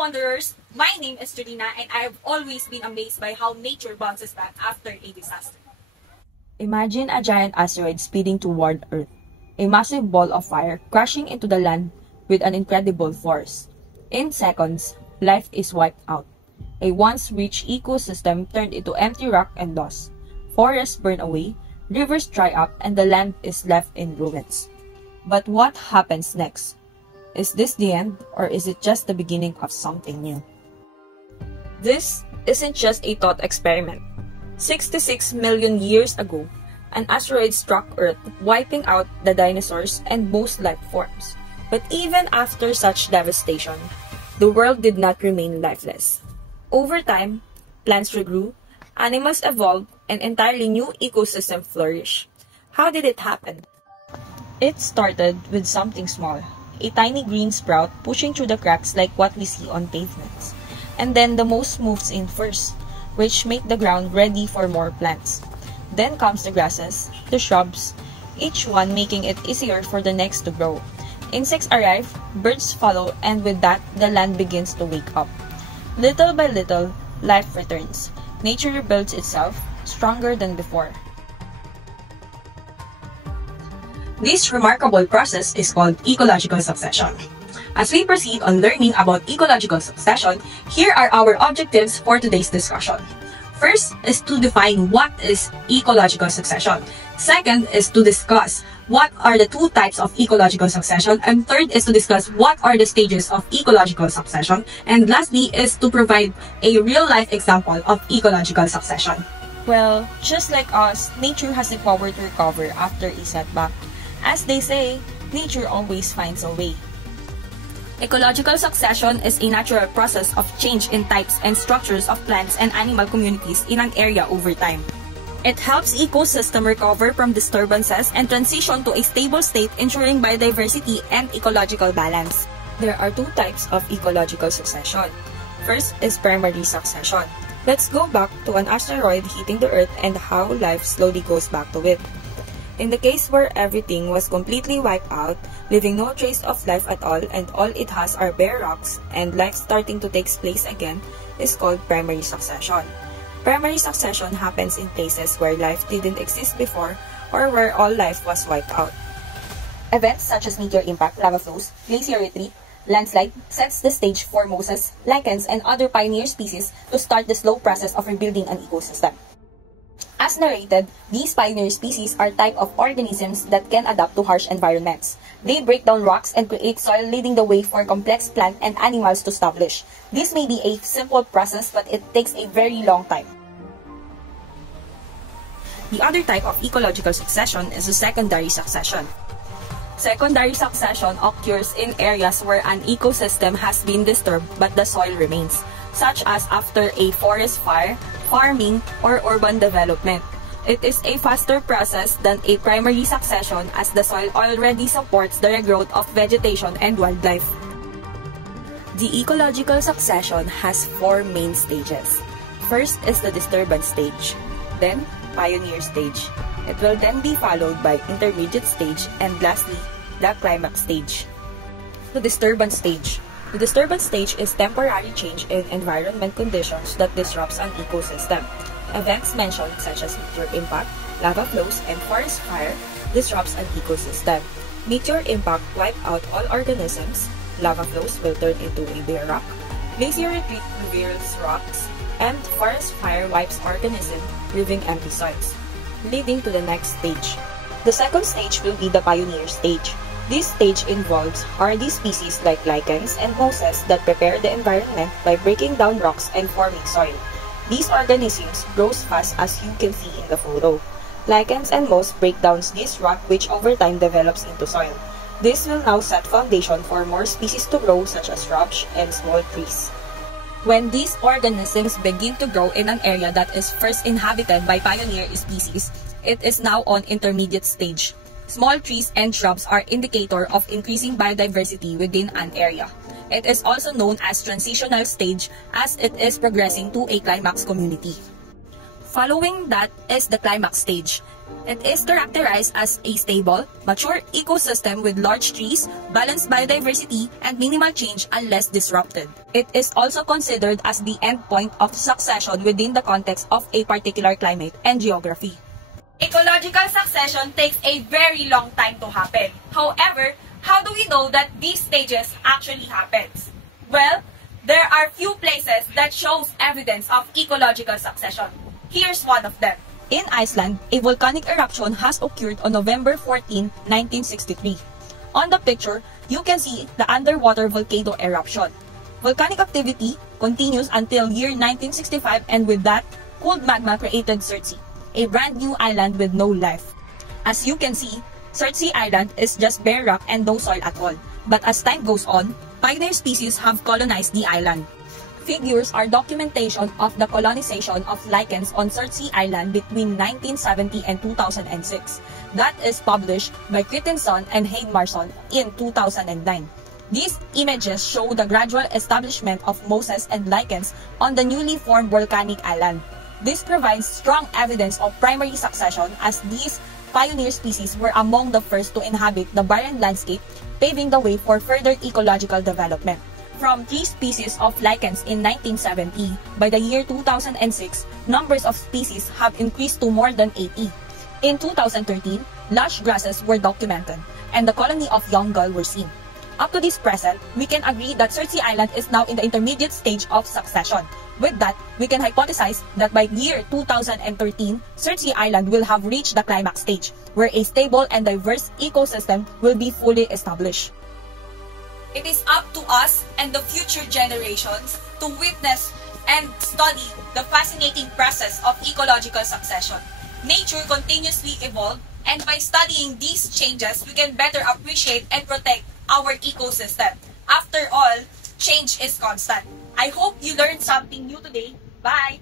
Wanderers. My name is Julina and I have always been amazed by how nature bounces back after a disaster. Imagine a giant asteroid speeding toward Earth, a massive ball of fire crashing into the land with an incredible force. In seconds, life is wiped out. A once rich ecosystem turned into empty rock and dust. Forests burn away, rivers dry up, and the land is left in ruins. But what happens next? Is this the end, or is it just the beginning of something new? This isn't just a thought experiment. 66 million years ago, an asteroid struck Earth, wiping out the dinosaurs and most life forms. But even after such devastation, the world did not remain lifeless. Over time, plants regrew, animals evolved, and entirely new ecosystem flourished. How did it happen? It started with something small, a tiny green sprout pushing through the cracks like what we see on pavements. And then the moss moves in first, which make the ground ready for more plants. Then comes the grasses, the shrubs, each one making it easier for the next to grow. Insects arrive, birds follow, and with that, the land begins to wake up. Little by little, life returns. Nature rebuilds itself, stronger than before. This remarkable process is called ecological succession. As we proceed on learning about ecological succession, here are our objectives for today's discussion. First is to define what is ecological succession. Second is to discuss what are the two types of ecological succession. And third is to discuss what are the stages of ecological succession. And lastly is to provide a real-life example of ecological succession. Well, just like us, nature has the power to recover after a setback. As they say, nature always finds a way. Ecological succession is a natural process of change in types and structures of plants and animal communities in an area over time. It helps ecosystem recover from disturbances and transition to a stable state, ensuring biodiversity and ecological balance. There are two types of ecological succession. First is primary succession. Let's go back to an asteroid hitting the Earth and how life slowly goes back to it. In the case where everything was completely wiped out, leaving no trace of life at all and all it has are bare rocks and life starting to take place again, is called primary succession. Primary succession happens in places where life didn't exist before or where all life was wiped out. Events such as meteor impact, lava flows, glacier retreat, landslide sets the stage for mosses, lichens, and other pioneer species to start the slow process of rebuilding an ecosystem. As narrated, these pioneer species are type of organisms that can adapt to harsh environments. They break down rocks and create soil, leading the way for complex plant and animals to establish. This may be a simple process, but it takes a very long time. The other type of ecological succession is the secondary succession. Secondary succession occurs in areas where an ecosystem has been disturbed but the soil remains, such as after a forest fire, farming, or urban development. It is a faster process than a primary succession as the soil already supports the regrowth of vegetation and wildlife. The ecological succession has four main stages. First is the disturbance stage, then pioneer stage. It will then be followed by intermediate stage and lastly, the climax stage. The disturbance stage. The disturbance stage is temporary change in environment conditions that disrupts an ecosystem. Events mentioned such as meteor impact, lava flows, and forest fire disrupts an ecosystem. Meteor impact wipe out all organisms, lava flows will turn into a bare rock, glacier retreat reveals rocks, and forest fire wipes organisms, leaving empty soils, leading to the next stage. The second stage will be the pioneer stage. This stage involves hardy species like lichens and mosses that prepare the environment by breaking down rocks and forming soil. These organisms grow fast as you can see in the photo. Lichens and moss break down this rock which over time develops into soil. This will now set foundation for more species to grow such as shrubs and small trees. When these organisms begin to grow in an area that is first inhabited by pioneer species, it is now on intermediate stage. Small trees and shrubs are indicator of increasing biodiversity within an area. It is also known as transitional stage as it is progressing to a climax community. Following that is the climax stage. It is characterized as a stable, mature ecosystem with large trees, balanced biodiversity, and minimal change unless disrupted. It is also considered as the endpoint of succession within the context of a particular climate and geography. Ecological succession takes a very long time to happen. However, how do we know that these stages actually happens? Well, there are few places that shows evidence of ecological succession. Here's one of them. In Iceland, a volcanic eruption has occurred on November 14, 1963. On the picture, you can see the underwater volcano eruption. Volcanic activity continues until year 1965, and with that, cooled magma created Surtsey, a brand new island with no life. As you can see, Surtsey Island is just bare rock and no soil at all. But as time goes on, pioneer species have colonized the island. Figures are documentation of the colonization of lichens on Surtsey Island between 1970 and 2006. That is published by Christensen and Heinmarsson in 2009. These images show the gradual establishment of mosses and lichens on the newly formed volcanic island. This provides strong evidence of primary succession, as these pioneer species were among the first to inhabit the barren landscape, paving the way for further ecological development. From 3 species of lichens in 1970, by the year 2006, numbers of species have increased to more than 80. In 2013, lush grasses were documented, and the colony of young gull were seen. Up to this present, we can agree that Surtsey Island is now in the intermediate stage of succession. With that, we can hypothesize that by year 2013, Surtsey Island will have reached the climax stage, where a stable and diverse ecosystem will be fully established. It is up to us and the future generations to witness and study the fascinating process of ecological succession. Nature continuously evolves, and by studying these changes, we can better appreciate and protect our ecosystem. After all, change is constant. I hope you learned something new today. Bye!